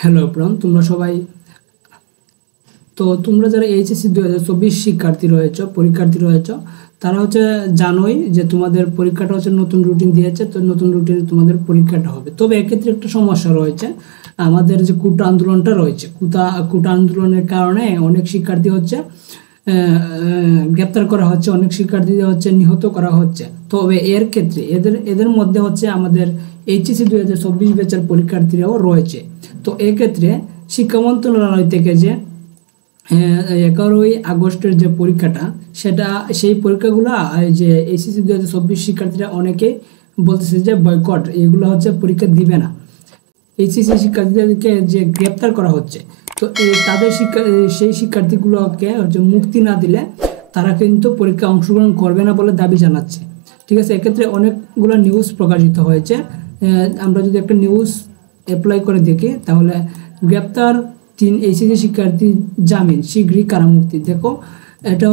Hello everyone, তোমরা সবাই তোমরা যারা এইচএসসি 2024 শিক্ষার্থী রয়েছে পরীক্ষার্থী রয়েছে তারা জানোই যে তোমাদের পরীক্ষাটা নতুন রুটিন দিয়েছে। তো নতুন রুটিনে তোমাদের পরীক্ষাটা হবে, তবে এক্ষেত্রে একটা সমস্যা রয়েছে। আমাদের যে কোটা আন্দোলনটা রয়েছে, কোটা আন্দোলনের কারণে অনেক শিক্ষার্থী গ্রেপ্তার করা হচ্ছে, অনেক শিক্ষার্থীদের নিহত করা হচ্ছে। তবে এর ক্ষেত্রে এদের মধ্যে আমাদের এইচএসসি 2024 ব্যাচের পরীক্ষার্থীরাও রয়েছে। তো এক্ষেত্রে শিক্ষা মন্ত্রণালয় থেকে যে 11ই আগস্টের যে পরীক্ষাটা, সেই পরীক্ষাগুলো যে এইচএসসি 2024 শিক্ষার্থীরা অনেকেই বলতেছে যে বয়কট, এগুলো পরীক্ষা দিবে না। এইচএসসি শিক্ষার্থীদেরকে যে গ্রেপ্তার করা হচ্ছে, তো তাদের সেই শিক্ষার্থীগুলোকে মুক্তি না দিলে তারা কিন্তু পরীক্ষা অংশগ্রহণ করবে না বলে দাবি জানাচ্ছে। ঠিক আছে, এক্ষেত্রে অনেকগুলো নিউজ প্রকাশিত হয়েছে। আমরা যদি একটা নিউজ অ্যাপ্লাই করে দেখি, তাহলে গ্রেপ্তার 3 এইচএসসি শিক্ষার্থী জামিন, শীঘ্রই কারামুক্তি। দেখো, এটা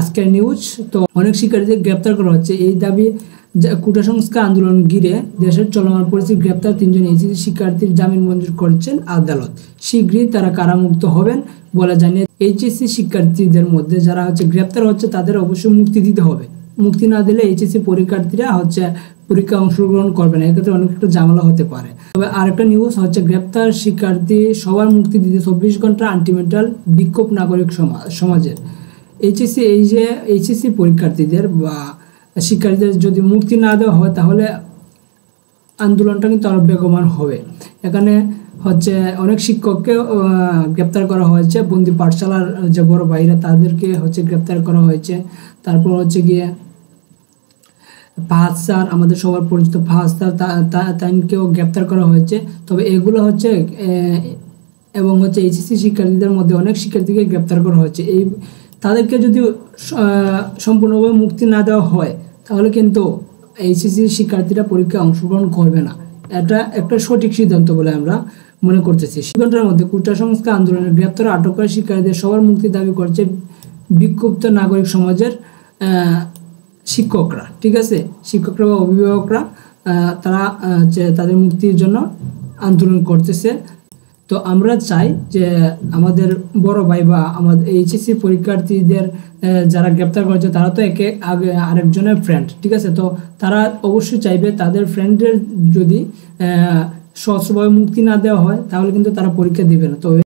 আজকের নিউজ। তো অনেক শিক্ষার্থীদের গ্রেপ্তার করা হচ্ছে, এই দাবি কোটা সংস্কার আন্দোলন ঘিরে দেশের চলমান পরিস্থিতি গ্রেপ্তার 3 জন এইচএসসি শিক্ষার্থীর জামিন মঞ্জুর করেছেন আদালত। শীঘ্রই তারা কারামুক্ত হবেন বলে জানিয়ে এইচএসসি শিক্ষার্থীদের মধ্যে যারা গ্রেপ্তার হচ্ছে তাদের অবশ্যই মুক্তি দিতে হবে। মুক্তি না দিলে এইচএসসি পরীক্ষার্থীরা পরীক্ষা অংশগ্রহণ করবে না, এক্ষেত্রে অনেক একটা ঝামেলা হতে পারে। তবে আরেকটা নিউজ গ্রেপ্তার শিক্ষার্থী সবার মুক্তি দিতে 24 ঘন্টা আলটিমেটাম বিক্ষোভ নাগরিক সমাজের। এইচএসসি পরীক্ষার্থীদের বা শিক্ষার্থীদের যদি মুক্তি না দেওয়া হয়, তাহলে আন্দোলনটা কিন্তু আরো বেগবান হবে। এখানে অনেক শিক্ষককে গ্রেপ্তার করা হয়েছে, বন্দি পাঠশালার যে বড় ভাইরা তাদেরকে গ্রেপ্তার করা হয়েছে। তারপর গিয়ে ফাহাদ স্যার, আমাদের সবার পরিচিত ফাহাদ স্যার, তাকেও গ্রেপ্তার করা হয়েছে। তবে এগুলো এবং এইচএসসি শিক্ষার্থীদের মধ্যে অনেক শিক্ষার্থীকে গ্রেপ্তার করা হয়েছে। তাদেরকে যদি সম্পূর্ণভাবে মুক্তি না দেওয়া হয়, তাহলে কিন্তু এইচএসসি শিক্ষার্থীরা পরীক্ষায় অংশগ্রহণ করবে না। এটা একটা সঠিক সিদ্ধান্ত বলে আমরা মনে করতেছি। ঘন্টার মধ্যে কোটা সংস্কার আন্দোলনের গ্রেপ্তার আটক করা শিক্ষার্থীদের সবার মুক্তি দাবি করছে বিক্ষুব্ধ নাগরিক সমাজের শিক্ষকরা। ঠিক আছে, শিক্ষকরা বা অভিভাবকরা তারা তাদের মুক্তির জন্য আন্দোলন করতেছে। তো আমরা চাই যে আমাদের বড় ভাই বা আমাদের এইচএসসি পরীক্ষার্থীদের যারা গ্রেপ্তার করেছে তারা তো আরেকজনের ফ্রেন্ড। ঠিক আছে, তো তারা অবশ্যই চাইবে তাদের ফ্রেন্ডের যদি সহজভাবে মুক্তি না দেওয়া হয়, তাহলে কিন্তু তারা পরীক্ষা দিবে না। তো